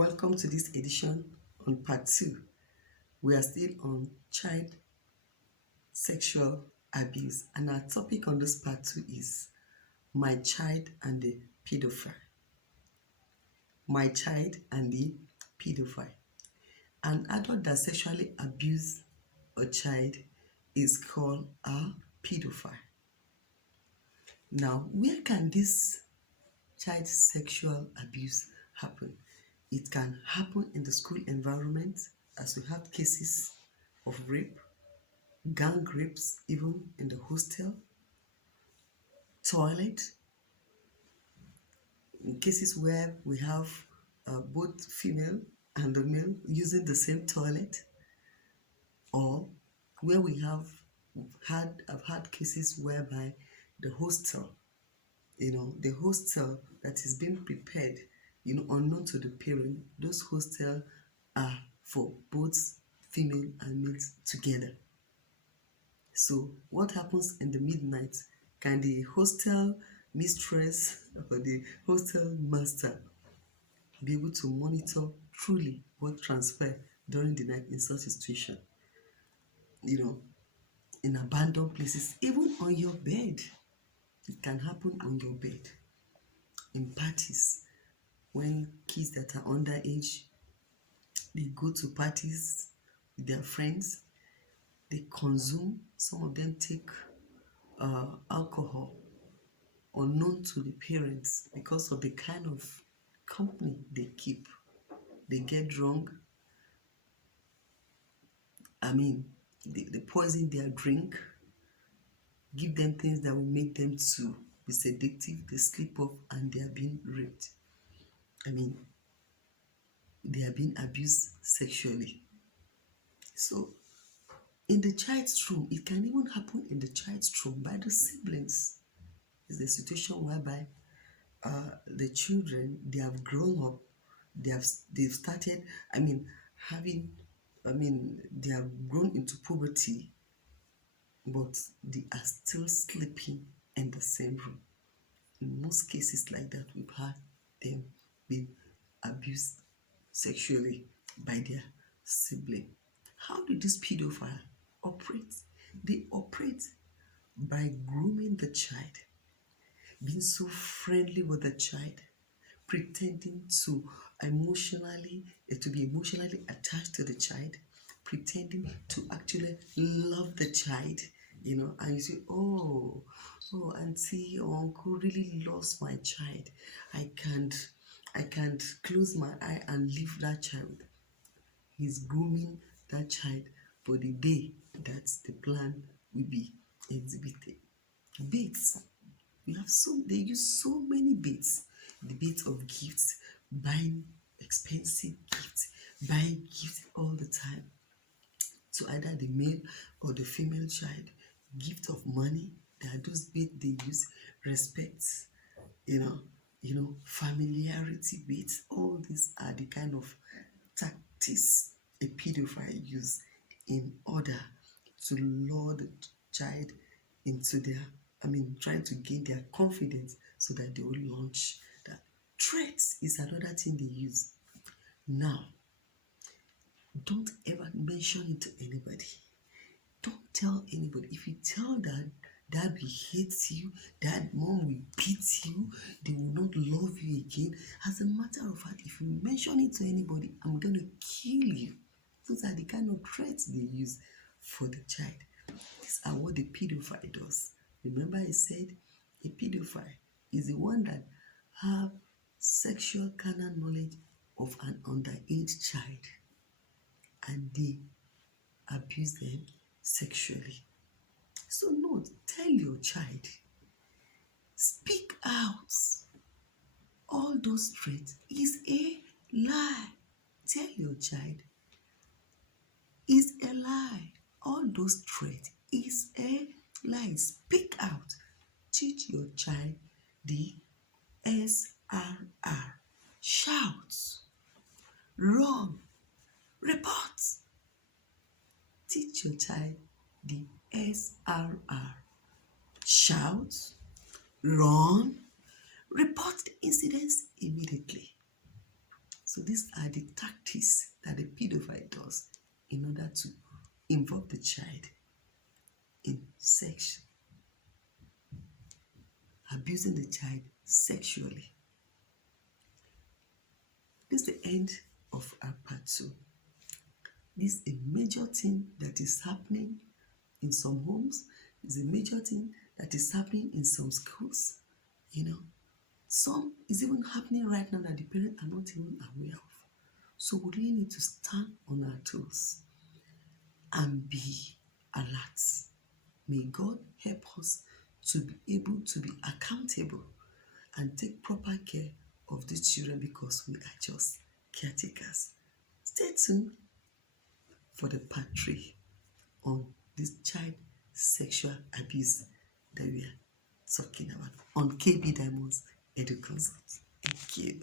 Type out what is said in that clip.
Welcome to this edition on part 2. We are still on child sexual abuse, and our topic on this part 2 is my child and the pedophile. My child and the pedophile. An adult that sexually abused a child is called a pedophile. Now, where can this child sexual abuse happen? It can happen in the school environment, as we have cases of rape, gang rapes, even in the hostel, toilet, in cases where we have both female and the male using the same toilet, or where we have I've had cases whereby the hostel, the hostel that is being prepared, unknown to the parent, those hostels are for both female and males together. So what happens in the midnight? Can the hostel mistress or the hostel master be able to monitor truly what transpired during the night in such a situation? In abandoned places, even on your bed. It can happen on your bed. In parties, when kids that are underage, they go to parties with their friends, they consume, some of them take alcohol unknown to the parents because of the kind of company they keep. They get drunk. They poison their drink, give them things that will make them to be sedative, they sleep off, and they are being raped. They are being abused sexually. So, in the child's room, it can even happen in the child's room by the siblings. It's the situation whereby the children, they have grown up, they've started, having, they have grown into puberty, but they are still sleeping in the same room. In most cases like that, we've had them being abused sexually by their sibling. How do these pedophiles operate? They operate by grooming the child, being so friendly with the child, pretending to be emotionally attached to the child, pretending to actually love the child, and you say, oh, auntie or uncle really lost my child. I can't close my eye and leave that child. He's grooming that child for the day that the plan will be exhibited. Baits. They use so many baits. The bait of gifts, buying expensive gifts, buying gifts all the time to either the male or the female child. Gift of money. There are those baits they use. Respect, familiarity baits. All these are the kind of tactics a pedophile use in order to lure the child into trying to gain their confidence so that they will launch that. Threats is another thing they use. Now, don't ever mention it to anybody. Don't tell anybody. If you tell dad will hate you, dad, mom will beat you, they will not love you again. As a matter of fact, if you mention it to anybody, I'm going to kill you. Those are the kind of threats they use for the child. These are what the pedophile does. Remember I said a pedophile is the one that have sexual carnal knowledge of an underage child and they abuse them sexually. So no, tell your child, speak out. All those threats is a lie. Tell your child is a lie. All those threats is a lie. Speak out. Teach your child the SRR. Shout, run, report. Teach your child the SRR. Shout, run, report the incidents immediately. So these are the tactics that the pedophile does in order to involve the child in sex, abusing the child sexually. This is the end of our part 2. This is a major thing that is happening in some homes. It's a major thing that is happening in some schools. You know, some is even happening right now that the parents are not even aware of. So we really need to stand on our toes and be alert. May God help us to be able to be accountable and take proper care of these children because we are just caretakers. Stay tuned for the part 3 on this child sexual abuse that we are talking about on KB Diamonds Edu Consult. Thank you.